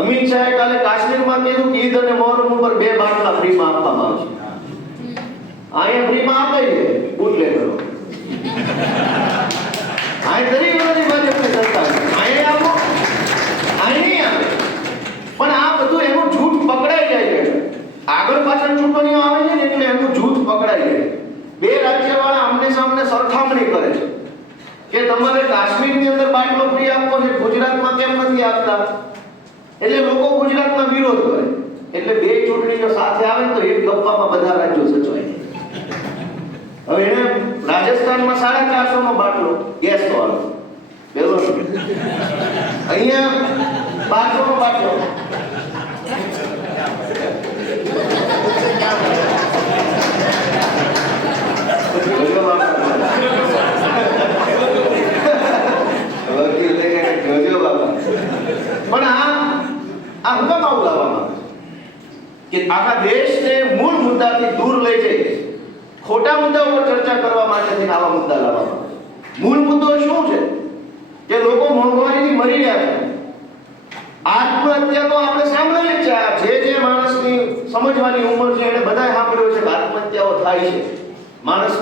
અમિત શાહે કાલે કાશ્મીરમાં કીધું કે ઈદ અને મોહરમ ઉપર 2 બાટલા ફ્રીમાં આપવામાં આવશે. અહીંયા ફ્રીમાં આપે છે બુટલે કરો. આ ગરીબ નથી ભાજપની સરકાર. અહીંયા આપો, અહીં નહીં આપે. પણ આ બધું એનું જૂઠ પકડાઈ જાય છે. આગળ પાછળ ચૂંટણીઓ આવે છે ને એટલે એનું જૂઠ પકડાઈ જાય. 2 રાજ્યવાળા આમને સામને સરખામણી કરે છે કે તમારે કાશ્મીરની અંદર બાટલો ફ્રી આપવો છે, ગુજરાતમાં કેમ નથી આપતા? એટલે લોકો ગુજરાતનો વિરોધ કરે. એટલે 2 ચૂંટણીઓ સાથે આવે તો એક ગપ્પામાં બધા રાજ્યો સચવાય. હવે એને રાજસ્થાનમાં 450 નો બાટલો ગેસ વાળો બેલો, અહીંયા 1200 નો બાટલો. પણ આ હુકમ આવું લાવવામાં કે આખા દેશને મૂળ મુદ્દાથી દૂર લઈ જઈ ખોટા મુદ્દા ઉપર ચર્ચા કરવા માટે આવા મુદ્દા લાવવામાં. મૂળ મુદ્દો શું છે કે લોકો મોંઘવારીથી મરી રહ્યા છે. આત્મહત્યા તો આપણે સાંભળેલી જ છે. જે માણસની સમજવાની ઉંમર છે એને બધાએ સાંભળ્યું છે કે આત્મહત્યાઓ થાય છે. માણસ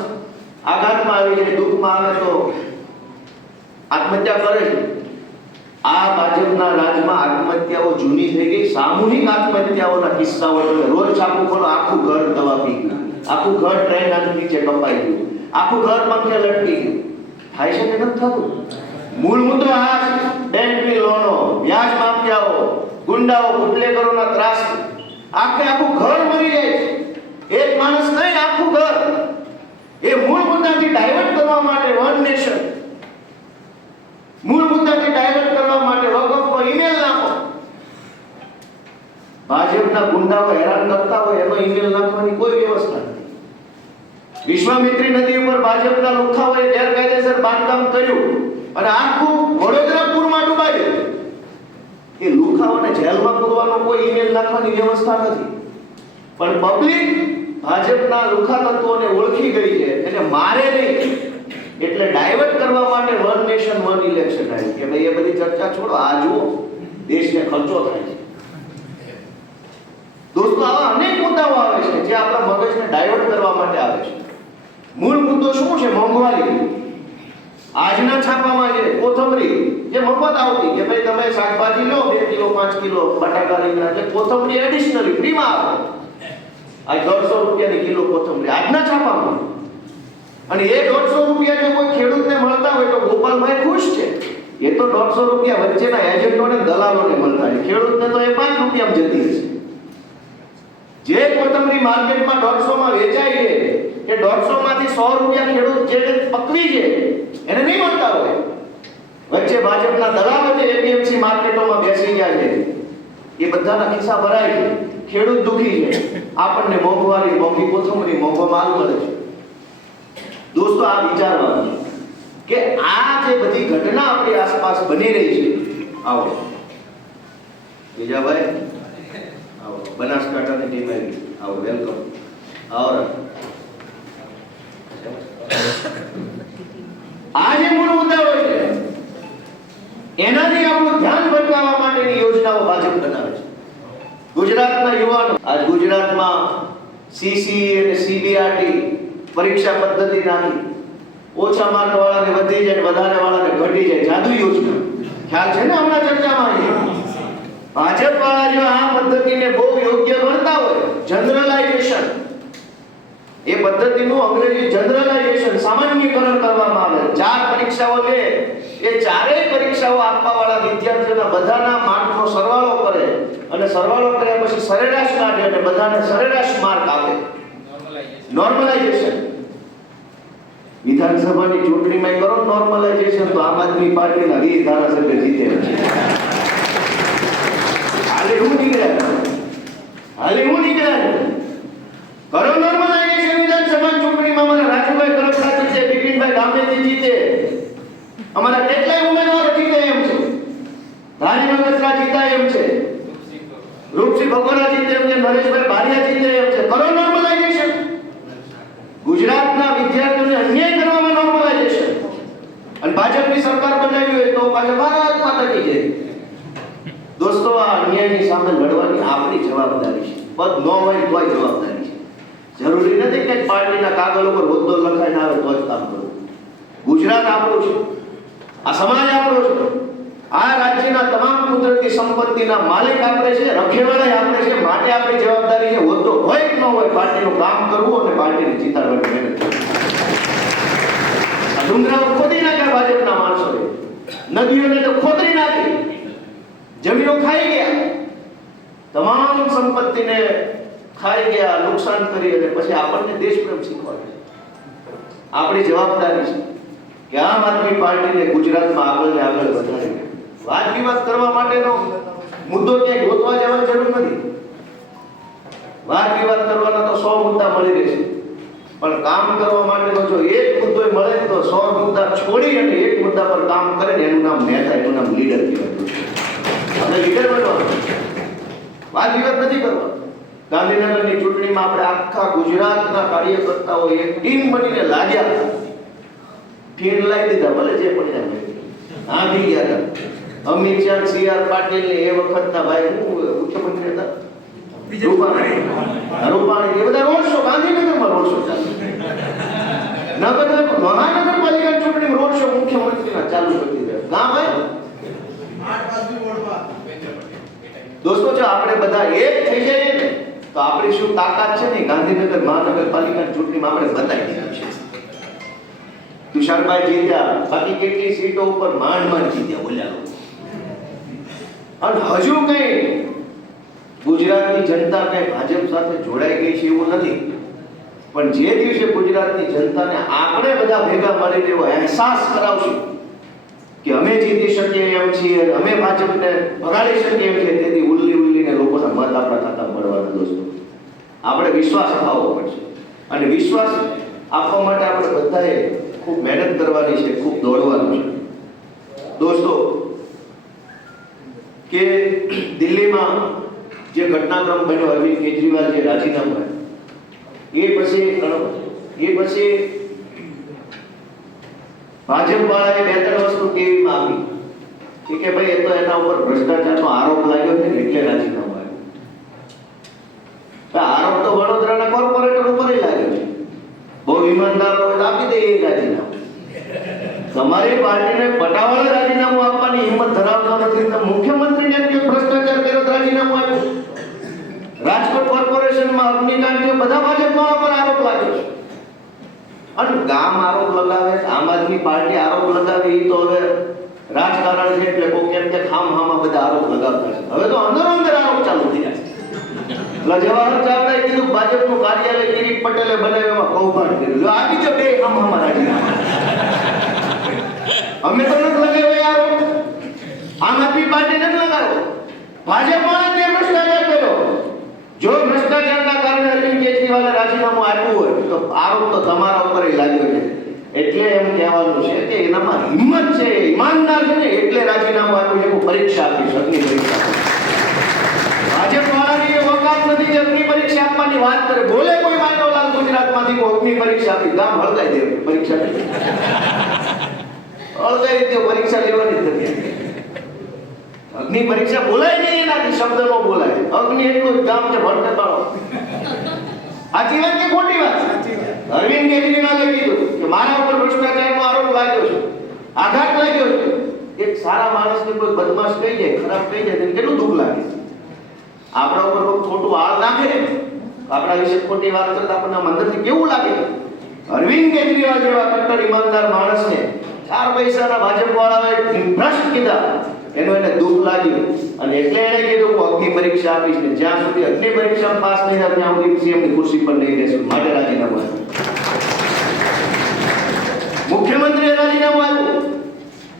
આઘાતમાં આવી જાય, દુઃખમાં આવે તો આત્મહત્યા કરે છે. આ ભાજપના રાજમાં આત્મહત્યાઓ જૂની થઈ ગઈ. સામૂહિક આત્મહત્યાઓના કિસ્સાઓ તમે રોજ છાપું ખોલો, આખું ઘર દવા પી ગયું, આખું ઘર ટ્રેન નીચે કપાઈ ગયું, આખું ઘર પંખે લટકી ગયું. થાય છે કે નથી થતું? મૂળ મુદ્દો આ બેંકની લોનો, વ્યાજ માફિયાઓ, ગુંડાઓ, બુટલેગરોના ત્રાસ, આખું ઘર મરી જાય છે. એક માણસ નહીં, આખું ઘર. એ મૂળ મુદ્દાથી ડાયવર્ટ કરવા માટે વન નેશન, મૂળ મુદ્દાથી ડાયવર્ટ કરવા માટે વકફનો ઈમેલ નાખો. ભાજપના ગુંડાઓ હેરાન કરતા હોય એનો ઈમેલ નાખવાની કોઈ વ્યવસ્થા નથી. વિશ્વામિત્રી નદી ઉપર ભાજપના લુખાઓએ ગેરકાયદેસર બાંધકામ કર્યું અને આખું વડોદરા પૂરમાં ડૂબાઈ ગયું. એ લુખાઓને જેલમાં પૂરવાનો કોઈ ઈમેલ નાખવાની વ્યવસ્થા નથી. પણ પબ્લિક ભાજપના લુખા તત્વોને ઓળખી ગઈ છે એટલે મારે નહીં, એટલે ડાયવર્ટ કરવા માટે વન નેશન વન ઇલેક્શન આવી કે ભાઈ એ બધી ચર્ચા છોડો, આ જુઓ દેશને ખર્ચો થાય છે. દોસ્તો, આવા અનેક મુદ્દાઓ આવે છે જે આપણા મગજને ડાયવર્ટ કરવા માટે આવે છે. મૂળ મુદ્દો શું છે? મોંઘવારી. આજના છાપામાં જે કોથમરી જે મફત આવતી કે ભાઈ તમે શાકભાજી લો 2 કિલો 5 કિલો બટાકા રીંગણા, એટલે કોથમરી એડિશનલી ફ્રીમાં આવે. આ 150 રૂપિયાની કિલો કોથમરી આજના છાપામાં. અને એ 150 રૂપિયા જો કોઈ ખેડૂતને મળતા હોય તો ગોપાલભાઈ ખુશ છે. એ તો 150 રૂપિયા વચ્ચેના એજન્ટોને દલાલોને મળતા છે. ખેડૂતને તો એ 5 રૂપિયામાં જતી હશે. જે કોથમરી માર્કેટમાં 150 માં વેચાય છે કે 150 માંથી 100 રૂપિયા ખેડૂત જેને પકવી છે એને નહીં મળતા હોય. વચ્ચે ભાજપના દલાલો જે એપીએમસી માર્કેટોમાં બેસી ગયા છે એ બધાના ખિસ્સા ભરાય છે. ખેડૂત દુખી છે. આપણને મોંઘવારી, મોંઘી કોથમરી, મોંઘો માલ મળે છે. દોસ્તો, આ વિચારવાનું કે આ જે બધી ઘટના આપણી આસપાસ બની રહી છે. આવો બીજાભાઈ, આવો બનાસકાંઠાની ટીમ આવી, આવો વેલકમ. આવો. આ જે મૂળ મુદ્દાઓ છે એનાથી આપણું ધ્યાન ભટકાવવા માટેની યોજનાઓ ભાજપ બનાવે છે. ગુજરાતના યુવાનો આજ ગુજરાતમાં સીસી અને સીબીઆરટી પરીક્ષા પદ્ધતિ નાખી, ઓછા માર્ક વાળાને વધી જાય, વધારે વાળાને ઘટી જાય. જાદુ યોજના ખ્યાલ છે ને હમણાં ચર્ચામાં. ભાજપ વાળા જો આ પદ્ધતિને બહુ યોગ્ય ગણતા હોય, જનરલાઇઝેશન, એ પદ્ધતિનું અંગ્રેજી જનરલાઇઝેશન, સામાન્યકરણ કરવામાં આવે. 4 પરીક્ષાઓ લે, એ 4ય પરીક્ષાઓ આપવા વાળા વિદ્યાર્થીઓના બધાના માર્કનો સરવાળો કરે અને સરવાળો કર્યા પછી સરેરાશ કાઢે અને બધાને સરેરાશ માર્ક આપે. નોર્મલાઇઝેશન. વિધાનસભાની ચૂંટણીમાં કરો નોર્મલાઇઝેશન તો આમ આદમી પાર્ટીના 20 ધારાસભ્ય જીતે છે. હાલે હું નીકળ્યા કરો નોર્મલાઇઝેશન. વિધાનસભા ચૂંટણીમાં અમારા રાજુભાઈ કરપડા જીતે, બિપિનભાઈ ગામેતી જીતે, અમારા કેટલાય ઉમેદવારો જીતે એમ છે. ધારીમાં કચરા જીતા એમ છે, રૂપસિંહ ભગોરા જીતે એમ છે, નરેશભાઈ બારિયા જીતે એમ છે. કરો નોર્મલાઇઝેશન. ગુજરાતના વિદ્યાર્થીઓને અન્યાય કરવામાં નોર્મલાઇઝેશન. અને ભાજપની સરકાર બનાવી હોય તો પાછળ ભારત માતા કી જય. દોસ્તો, આ અન્યાયની સામે લડવાની આપણી જવાબદારી છે. પદ ન હોય તોય જવાબદારી છે. જરૂરી નથી કે પાર્ટીના કાગળ ઉપર હોદ્દો લખાઈને આવે તો જ કામ કરવું. ગુજરાત આપણું છે, આ સમાજ આપણો છે, આ રાજ્યના તમામ કુદરતી સંપત્તિના માલિક આપણે છે, રખેવાળા આપણે છે. માટે આપણી જવાબદારી છે હોદ્દો હોય કે ન હોય પાર્ટીનું કામ કરવું અને પાર્ટીને જીતાડવાની મહેનત કરવી. આ ડુંગરાઓ ખોદી નાખ્યા ભાજપના માણસોએ, નદીઓને તો ખોદરી નાખી, જમીનો ખાઈ ગયા, તમામ સંપત્તિને ખાઈ ગયા, નુકસાન કરી અને પછી આપણને દેશપ્રેમ શીખવાડે. આપણી જવાબદારી છે કે આમ આદમી પાર્ટીને ગુજરાતમાં આગળ ને આગળ વધારે. વાત વિવાદ કરવા માટેનો મુદ્દો ક્યાંય ગોતવા જવાની જરૂર નથી. વાત વિવાદ કરવાના તો 100 મુદ્દા મળી રહેશે, પણ કામ કરવા માટેનો જો એક મુદ્દો મળે તો 100 મુદ્દા છોડી અને એક મુદ્દા પર કામ કરે ને એનું નામ નેતા, એનું નામ લીડર કહેવાય. અને લીડર બનવાનું, વાત વિવાદ નથી કરવાનો. ગાંધીનગરની ચૂંટણીમાં આપણે આખા ગુજરાતના કાર્યકર્તાઓ એક ટીમ બનીને લાગ્યા, ટીમ લાવી દીધા, ભલે જે પણ આવી ગયા હતા. અમિત શાહ, સી.આર. પાટીલ એ વખતના ભાઈ મુખ્યમંત્રી હતા રૂપાણી, એ બધા રોડ શો ગાંધીનગરમાં રોડ શો ચાલુ. મહાનગરપાલિકા ચૂંટણી રોડ શો મુખ્યમંત્રીના ચાલુ કરી દીધા. ગામ ભાઈ દોસ્તો, જો આપણે બધા એક થઈ જઈએ ને તો આપણી શું તાકાત છે ને ગાંધીનગર મહાનગરપાલિકાની ચૂંટણીમાં આપણે બતાવી દીધું છે. તુષારભાઈ જીત્યા, બાકી કેટલી સીટો ઉપર માંડ જીત્યા બોલ્યા. અને હજુ કઈ ગુજરાતની જનતા કઈ ભાજપ સાથે જોડાઈ ગઈ છે એવું નથી, પણ જે દિવસે ગુજરાતની જનતાને આપણે બધા ભેગા મળીને એવો અહેસાસ કરાવશું કે અમે જીતી શકીએ એમ છીએ, અમે ભાજપને ભગાડી શકીએ એમ છીએ, તેથી ઉલ્લીને લોકોના મત આપણા ખાતા મળવાના. દોસ્તો, આપણે વિશ્વાસ અપાવવો પડશે અને વિશ્વાસ આપવા માટે આપણે બધાએ ખૂબ મહેનત કરવાની છે, ખૂબ દોડવાનું છે. દોસ્તો, કે દિલ્હીમાં જે ઘટનાક્રમ બન્યો, અરવિંદ કેજરીવાલ જે રાજીનામું આપ્યું, એ પછી ભાજપ વાળાએ 2-3 વસ્તુ ટીવીમાં આપી કે ભાઈ એ તો એના ઉપર ભ્રષ્ટાચારનો આરોપ લાગ્યો છે એટલે રાજીનામું આવ્યું. આરોપ તો વડોદરાના કોર્પોરેટર ઉપર લાગ્યો છે, બહુ ઈમાનદાર હોય તો આપી દે એ રાજીનામું. તમારી પાર્ટીને પટાવાળા રાજીનામું આપવાની હિંમત ધરાવતો નથી તો મુખ્યમંત્રીને કે ભ્રષ્ટાચાર કર્યો રાજીનામું આપ્યું. રાજકોટ કોર્પોરેશનમાં અગ્નિકાંડ કે બધા ભાજપવાળા પર આરોપ લાગ્યો છે. અને ગામ આરોપ લગાવે, આમ આદમી પાર્ટી આરોપ લગાવે, એ તો હવે રાજકારણ છે એટલે કોઈ કેમ કે ખામમાં બધા આરોપ લગાવતા છે. હવે તો અંદર આરોપ ચાલુ થયા છે. જવાહર ચાવડાએ કીધું ભાજપનું કાર્યાલય કિરીટ પટેલે બનાવ્યું, એમાં કૌભાંડ કર્યું. આપી દો બે ખામમાં રાજીનામું. અમે તો નથી લગાવ્યો યાર, આમ આદમી પાર્ટી નથી લગાવ્યો, ભાજપમાં તે ભ્રષ્ટાચાર કર્યો. જો ભ્રષ્ટાચારના કારણે અરવિંદ કેજરીવાલે રાજીનામું આપ્યું હોય તો આરોપ તો તમારા ઉપર લાગ્યો છે. એટલે એમ કહેવાનું છે કે એનામાં હિંમત છે, ઈમાનદાર છે ને એટલે રાજીનામું આપ્યું છે. પરીક્ષા આપી, અગ્નિ પરીક્ષા. ભાજપ વાળાની એ વકાત નથી કે અગ્નિ પરીક્ષા આપવાની વાત કરે. બોલે કોઈ માનવલાલ ગુજરાતમાંથી કોઈ અગ્નિ પરીક્ષા આપી, ગામ હળગાઈ દે પરીક્ષા હળગાઈ દે, પરીક્ષા લેવાની જ નથી. અગ્નિ પરીક્ષા બોલાય નહીં, એનાથી શબ્દ નો બોલાય. અગ્નિ એટલું જ કામ છે, ભણતે પાડો. સાચી વાત કે ખોટી વાત? અરવિંદ કેજરીવાલે કીધું કે મારા ઉપર ભ્રષ્ટાચારનો આરોપ લાગ્યો છે, આઘાત લાગ્યો છે. એક સારા માણસને કોઈ બદમાશ કહી જાય, ખરાબ કહી જાય, તેને કેટલું દુઃખ લાગે. આપણા ઉપર કોઈ ખોટું આળ નાખે, આપણા વિશે ખોટી વાત કરતા આપણને અંદરથી કેવું લાગે. અરવિંદ કેજરીવાલ જેવા કટ્ટર ઈમાનદાર માણસને 4 પૈસાના ભાજપ વાળાએ ભ્રષ્ટ કીધા, એનું એને દુઃખ લાગ્યું અને એટલે એને કીધું કે અગ્નિ પરીક્ષા આપીશ ને જ્યાં સુધી અગ્નિ પરીક્ષા પાસ નહીં થાય ત્યાં સુધી સીએમની ખુરશી પર નહીં બેસું. માટે રાજીનામું આપ્યું. મુખ્યમંત્રીએ રાજીનામું આપ્યું.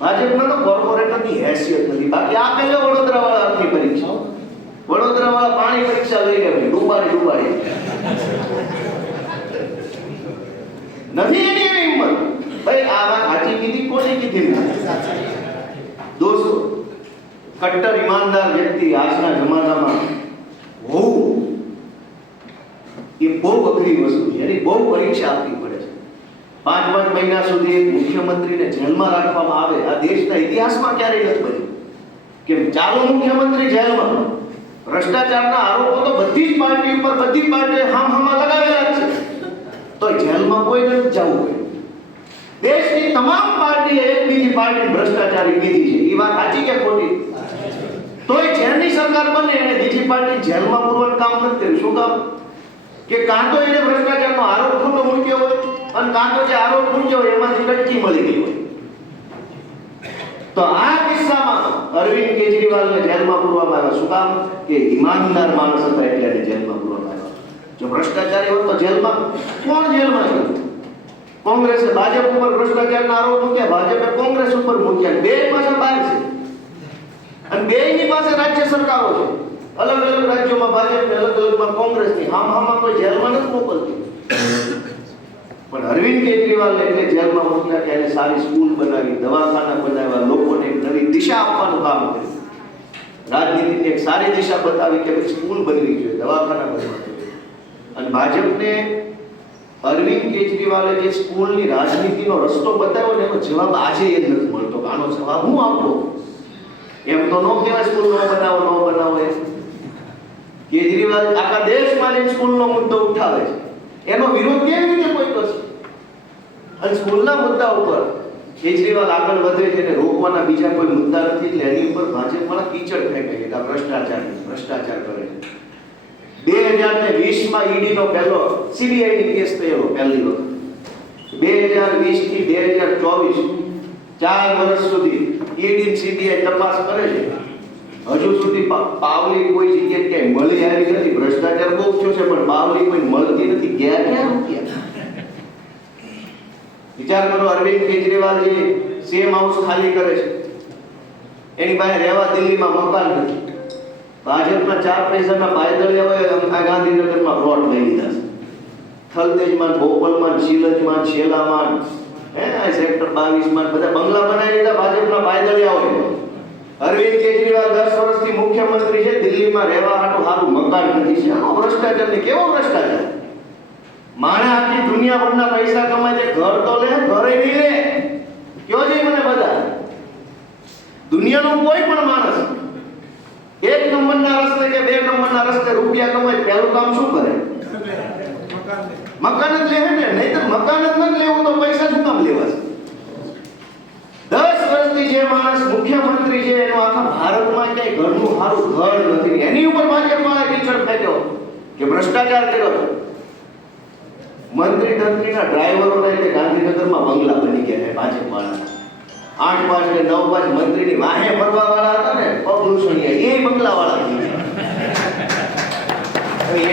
ભાજપમાં તો કોર્પોરેટરની હેસિયત નથી. બાકી આપે લે વડોદરા વાળા અગ્નિ પરીક્ષા, વડોદરા વાળા પાણી પરીક્ષા લઈ લે, ડુબાડી નથી એની એવી હિંમત. ભાઈ આ વાત સાચી કીધી, કોને કીધી? દોસ્તો, કટ્ટર ઈમાનદાર વ્યક્તિ આજના જમાનામાં હોવું એ બહુ અઘરી વસ્તુ છે. એની બહુ પરીક્ષા આપવી પડે છે. 5 મહિના સુધી એક મુખ્યમંત્રીને જેલમાં રાખવામાં આવે, આ દેશના ઇતિહાસમાં ક્યારેય નથી બન્યું. કે ચાલુ મુખ્યમંત્રી જેલમાં, ભ્રષ્ટાચારના આરોપો તો બધી જ પાર્ટી ઉપર, બધી પાર્ટીએ હામહામા લગાવેલા જ છે, તો જેલમાં કોઈ નથી જવું હોય. દેશની તમામ પાર્ટીએ એક બીજી પાર્ટી ભ્રષ્ટાચારી કીધી છે, એ વાત સાચી કે ખોટી? તોય જેની સરકાર બને એને બીજી પાર્ટી જેલમાં પૂરવાનું કામ નથી કર્યું. શું કામ? કે કાં તો એને ભ્રષ્ટાચારનો આરોપ ખોટો મૂક્યો હોય, અને કાં તો જે આરોપ મૂક્યો હોય એમાંથી કટકી મળી ગઈ હોય. તો આ કિસ્સામાં અરવિંદ કેજરીવાલને જેલમાં પૂરવામાં આવ્યા. શું કામ? કે ઈમાનદાર માણસ હતા એટલે એને જેલમાં પૂરવામાં આવ્યા. જો ભ્રષ્ટાચારી હોત તો જેલમાં કોણ જેલમાં છે? કોંગ્રેસે ભાજપ ઉપર ભ્રષ્ટાચારના આરોપ મૂક્યા, ભાજપે કોંગ્રેસ ઉપર મૂક્યા. બે પાસે બહાર છે અને બેયની પાસે રાજ્ય સરકારો છે. અલગ અલગ રાજ્યોમાં ભાજપ, અલગ અલગમાં કોંગ્રેસની. હામહામા કોઈ જેલમાં નથી મોકલતી. પણ અરવિંદ કેજરીવાલને એટલે જેલમાં મોકલ્યા કે એને સારી સ્કૂલ બનાવી, દવાખાના બનાવ્યા, લોકોને એક નવી દિશા આપવાનું કામ કર્યું. રાજનીતિની એક સારી દિશા બતાવી કે ભાઈ સ્કૂલ બનવી જોઈએ, દવાખાના બનવા જોઈએ. અને ભાજપને અરવિંદ કેજરીવાલે જે સ્કૂલની રાજનીતિનો રસ્તો બતાવ્યો ને એનો જવાબ આજે એ નથી મળતો. આનો જવાબ હું આપો? એમ તો ન કહેવાય સ્કૂલ નો બનાવો એમ. કેજરીવાલ આખા દેશમાં જે સ્કૂલનો મુદ્દો ઉઠાવે છે એનો વિરોધ કેવી રીતે કોઈ કરશે? અને સ્કૂલના મુદ્દા ઉપર કેજરીવાલ આગળ વધે છે અને રોકવાના બીજા કોઈ મુદ્દા નથી, એટલે એની ઉપર ભાજપવાળા કીચડ ફેંકે છે કે આ ભ્રષ્ટાચાર કરે છે. 2020માં ઈડીનો પહેલો સીબીઆઈની કેસ થયેલો પહેલી વખત. 2020 થી 2024 4 વર્ષ સુધી ઈડી સીબીઆઈ તપાસ કરે છે. હજુ સુધી પાવલી કોઈ જગ્યાએ ક્યાંય મળી આવી નથી. ભ્રષ્ટાચાર બહુ થયો છે પણ પાવલી કોઈ મળતી નથી. ગયા ક્યાં રૂપિયા? વિચાર કરો, અરવિંદ કેજરીવાલ જે સેમ હાઉસ ખાલી કરે છે, એની પાસે રહેવા દિલ્હીમાં મકાન નથી. ભાજપના 4 પૈસાના પાયદળિયા હોય આ ગાંધીનગરમાં પ્લોટ લઈ લીધા છે. થલતેજમાં, ભોપાલમાં, શીલજમાં, શેલામાં, સેક્ટર 22માં બધા બંગલા બનાવી લીધા ભાજપના પાયદળિયા હોય. અરવિંદ કેજરીવાલ 10 વર્ષથી મુખ્યમંત્રી છે, દિલ્હીમાં રહેવા હાટું સારું મકાન નથી. છે આનો ભ્રષ્ટાચાર ને કેવો ભ્રષ્ટાચાર! માણે આખી દુનિયાભરના પૈસા કમાય છે, ઘર તો લે, ઘરે નહીં લે. કયો છે મને બધા? દુનિયાનો કોઈ પણ માણસ 1 નંબરના રસ્તે કે 2 નંબરના રસ્તે રૂપિયા કમાય પહેલું કામ શું કરે? મકાન જ લે ને. નહીતર મકાન જ ન લેવું તો પૈસા શું કામ લેવા છે? 10 વર્ષથી જે માણસ મુખ્યમંત્રી છે એનો આખા ભારતમાં ક્યાંય ઘરનું સારું ઘર નથી. એની ઉપર ભાજપવાળા કીચડ ફેંક્યો કે ભ્રષ્ટાચાર કર્યો. મંત્રી તંત્રીના ડ્રાઈવરોને એટલે ગાંધીનગરમાં બંગલા બની ગયા છે ભાજપવાળા. 8-5 ને 9-5 મંત્રીની વાહે ફરવા વાળા હતા ને પગલુસણિયા, એ બંગલા વાળા થઈ ગયા.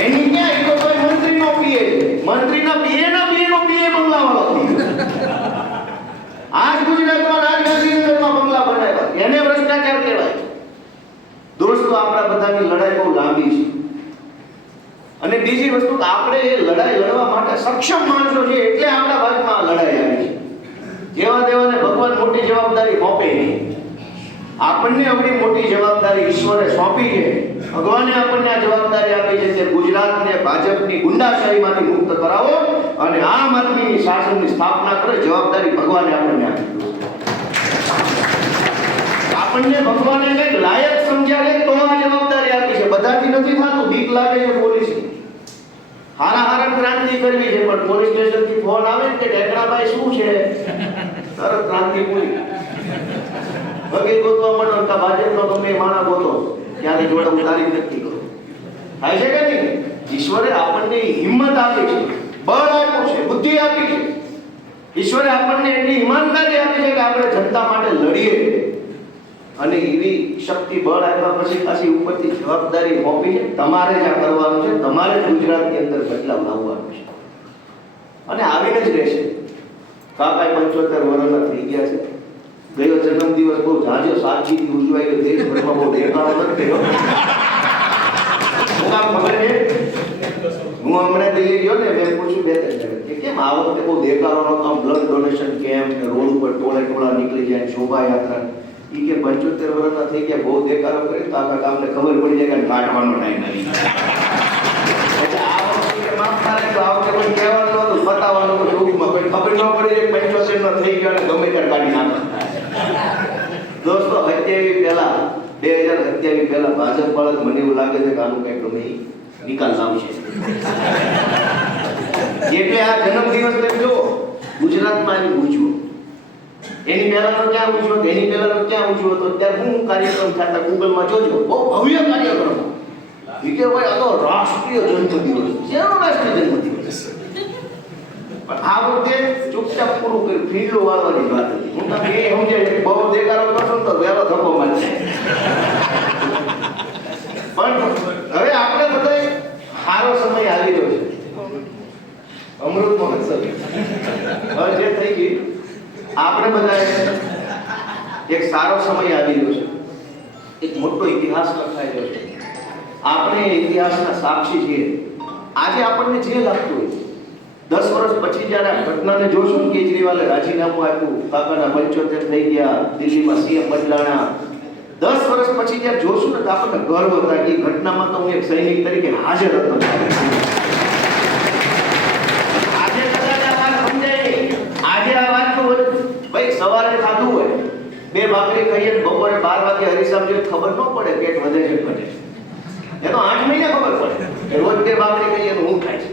એની ક્યાં? એ તો કોઈ મંત્રીનો પીએ છે, મંત્રીના પીએનો પીએ બંગલા વાળો થઈ ગયો. આજ ગુજરાતમાં ગાંધીનગરમાં બંગલા બનાવ્યા, એને ભ્રષ્ટાચાર કહેવાય. દોસ્તો, આપણા બધાની લડાઈ બહુ લાંબી છે. અને બીજી વસ્તુ કે આપણે એ લડાઈ લડવા માટે સક્ષમ માણસો છે એટલે આપણા ભાગમાં લડાઈ આવી છે. જેવા દેવાને ભગવાન મોટી જવાબદારી સોંપે નહીં. આપણને આપણી મોટી જવાબદારી ઈશ્વરે સોંપી છે. ભગવાને આપણને આ જવાબદારી આપી છે કે ગુજરાતને ભાજપની ગુંડાશાહીમાંથી મુક્ત કરાવો અને આમ આદમીની શાસનની સ્થાપના કરે. જવાબદારી ભગવાને આપણને આપી છે. આપણને ભગવાને કંઈક લાયક સમજ્યા તો આ જવાબદારી આપી છે. બધાથી નથી થતું. બીક લાગે છે પોલીસ. હારા ક્રાંતિ કરવી છે પણ પોલીસ સ્ટેશનથી ફોન આવે કે ઢેકણાભાઈ શું છે, તરત ક્રાંતિ પૂરી. વકીલ ગોતવા માંડો કે ભાજપનો ગમે માણા ગોતો ત્યારે જોડે ઉતારી નક્કી કરો. થાય છે કે નહીં? ઈશ્વરે આપણને હિંમત આપી છે, બળ આપ્યું છે, બુદ્ધિ આપી છે. ઈશ્વરે આપણને એટલી ઈમાનદારી આપી છે કે આપણે જનતા માટે લડીએ. અને એવી શક્તિ બળ આપ્યા પછી પાછી ઉપરથી જવાબદારી સોંપી છે. તમારે જ આ કરવાનું છે, તમારે જ ગુજરાતની અંદર બદલાવ લાવવાનો છે અને આવીને જ રહેશે. કાકા 75 વર્ષના થઈ ગયા છે. ગયો જન્મદિવસ બહુ ઝાઝો સાદગીથી ઉજવાયો. દેશભરમાં બહુ દેખાડો નથી થયો. હું ખબર છે, હું હમણાં દિલ્હી ગયો ને, મેં પૂછ્યું 2-3 જણ કે કેમ આ વખતે બહુ દેખાડો નતો, આમ બ્લડ ડોનેશન કેમ્પ ને રોડ ઉપર ટોળા નીકળી જાય, શોભાયાત્રા. ઈ કે 75 વર્ષના થઈ ગયા, બહુ દેખાડો કરે તો આખા ગામને ખબર પડી જાય કે કાઢવાનો ટાઈમ આવી ગયો. એટલે આ વખતે માફ કરે તો આ વખતે કોઈ કહેવાનું નહોતું, બતાવવાનું હતું ટૂંકમાં. કોઈ ખબર ન પડી કે 75 નો થઈ ગયો અને ગમે ત્યારે કાઢી નાખો. દોસ્તો, 27 પહેલા 2027 પહેલા ભાજપ વાળા મને એવું લાગે છે કે આનું કંઈક ગમે ઈ નિકાલ લાવશે. એટલે આ જન્મદિવસ તમે જો ગુજરાતમાં આવી ઉજવો, એની પહેલાનો ક્યાં ઉજવો, એની પહેલાનો ક્યાં ઉજવો, તો ત્યારે હું કાર્યક્રમ થતા ગૂગલમાં જોજો, બહુ ભવ્ય કાર્યક્રમ. કે ભાઈ આ તો રાષ્ટ્રીય જન્મદિવસ, જેનો રાષ્ટ્રીય જન્મદિવસ. પણ આ વખતે ચૂપચાપ પૂરું કર્યું, ફીરલો વાળવાની વાત હતી. હું તમને એ સમજાય બહુ દેખાડો કરશો તો વહેલો ધક્કો મારશે. પણ હવે આપણે બધા સારો સમય આવી રહ્યો છે, અમૃત મહોત્સવ હવે જે થઈ ગઈ, આપણે બધા એક સારો સમય આવી રહ્યો છે, એક મોટો ઇતિહાસ લખાઈ રહ્યો છે. આપણે ઇતિહાસના સાક્ષી છીએ. આજે આપણને જે લાગતું હોય 10 વર્ષ પછી જ્યારે આ ઘટનાને જોશું, કેજરીવાલે રાજીનામું આપ્યું, કાકાના 75 થઈ ગયા, દિલ્હીમાં સીએમ બદલાણા, 10 વર્ષ પછી જ્યારે જોશું ને તો આપણને ગર્વ થાય કે ઘટનામાં તો હું એક સૈનિક તરીકે હાજર હતો. આજે કદાચ આ વાત સમજાય નહીં. આજે આ વાત તો ભાઈ સવારે ખાધું હોય, 2 ભાખરી ખાઈએ, બપોરે 12 વાગે હરીસામ જોઈએ, ખબર ન પડે પેટ વધે છે ઘટે. એ તો 8 મહિને ખબર પડે કે રોજ 2 ભાખરી ખાઈએ તો હું થાય છે.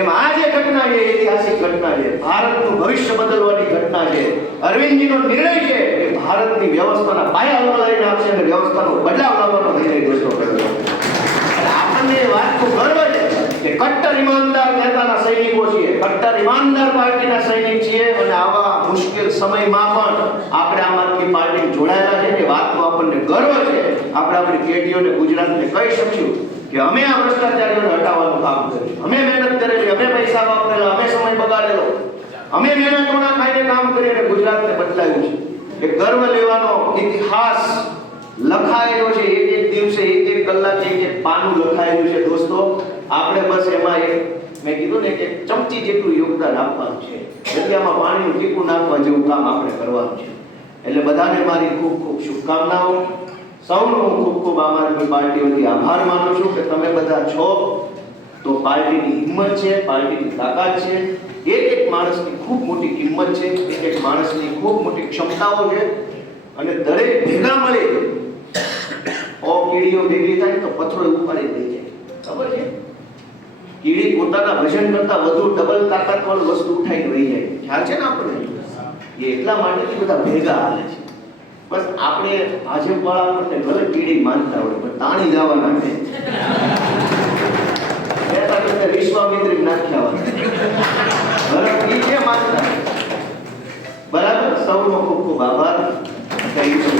એમ આ જે ઘટના છે, ઐતિહાસિક ઘટના છે, ભારતનું ભવિષ્ય બદલવાની ઘટના છે. અરવિંદજીનો નિર્ણય છે એ ભારતની વ્યવસ્થાના પાયા હલાવીને આપશે અને વ્યવસ્થાનો બદલાવ લાવવાનો નિર્ણય દોસ્તો કર્યો. આપણને એ વાતનું ગર્વ છે કે કટ્ટર ઈમાનદાર નેતાના સૈનિકો છીએ, કટ્ટર ઈમાનદાર પાર્ટીના સૈનિક છીએ, અને આવા મુશ્કેલ સમયમાં પણ આપણે આમ આદમી પાર્ટી જોડાયેલા છે. એ વાતનો આપણને ગર્વ છે. આપણે આપણી પેઢીઓને, ગુજરાતને કહી શકીશું કે અમે આ ભ્રષ્ટાચારીઓને હટાવવાનું કામ કર્યું, અમે મહેનત કરેલી, અમે પૈસા વાપરેલા, અમે સમય બગાડેલો, અમે મહેનતોના ખાઈને કામ કરીને ગુજરાતને બદલાયું છે. એ ગર્વ લેવાનો ઇતિહાસ લખાયેલો છે. એક દિવસે, એક કલાકે, એક પાનું લખાયેલું છે દોસ્તો. આપણે બસ એમાં એક મેં કીધું ને કે ચમચી જેટલું યોગદાન આપવાનું છે. દરિયામાં પાણીનું ટીપું નાખવા જેવું કામ આપણે કરવાનું છે. એટલે બધાને મારી ખૂબ ખૂબ શુભકામનાઓ. સૌનો હું ખૂબ ખૂબ આમ આદમી પાર્ટી વતી આભાર માનું છું કે તમે બધા છો તો પાર્ટીની હિંમત છે, પાર્ટીની તાકાત છે. એક માણસની ખૂબ મોટી કિંમત છે, એક માણસની ખૂબ મોટી ક્ષમતાઓ છે, અને દરેક ભેગા મળે કીડીઓ ભેગી થાય તો પથ્થરો ઉપાડી દઈ જાય. ખબર છે? કીડી પોતાના વજન કરતા વધુ ડબલ તાકાતવાળી વસ્તુ ઉઠાઈને વહી જાય. ખ્યાલ છે ને આપણને? એ એટલા માટે બધા ભેગા હાલે છે. બસ આપણે ભાજપ વાળા આપણને ભલે કીડી માનતા હોય પણ તાણી જવાના છે. વિશ્વામિત્રી નાખ્યા બરાબર, એ માનતા. બરાબર, સૌનો ખૂબ ખૂબ આભાર. Thank you.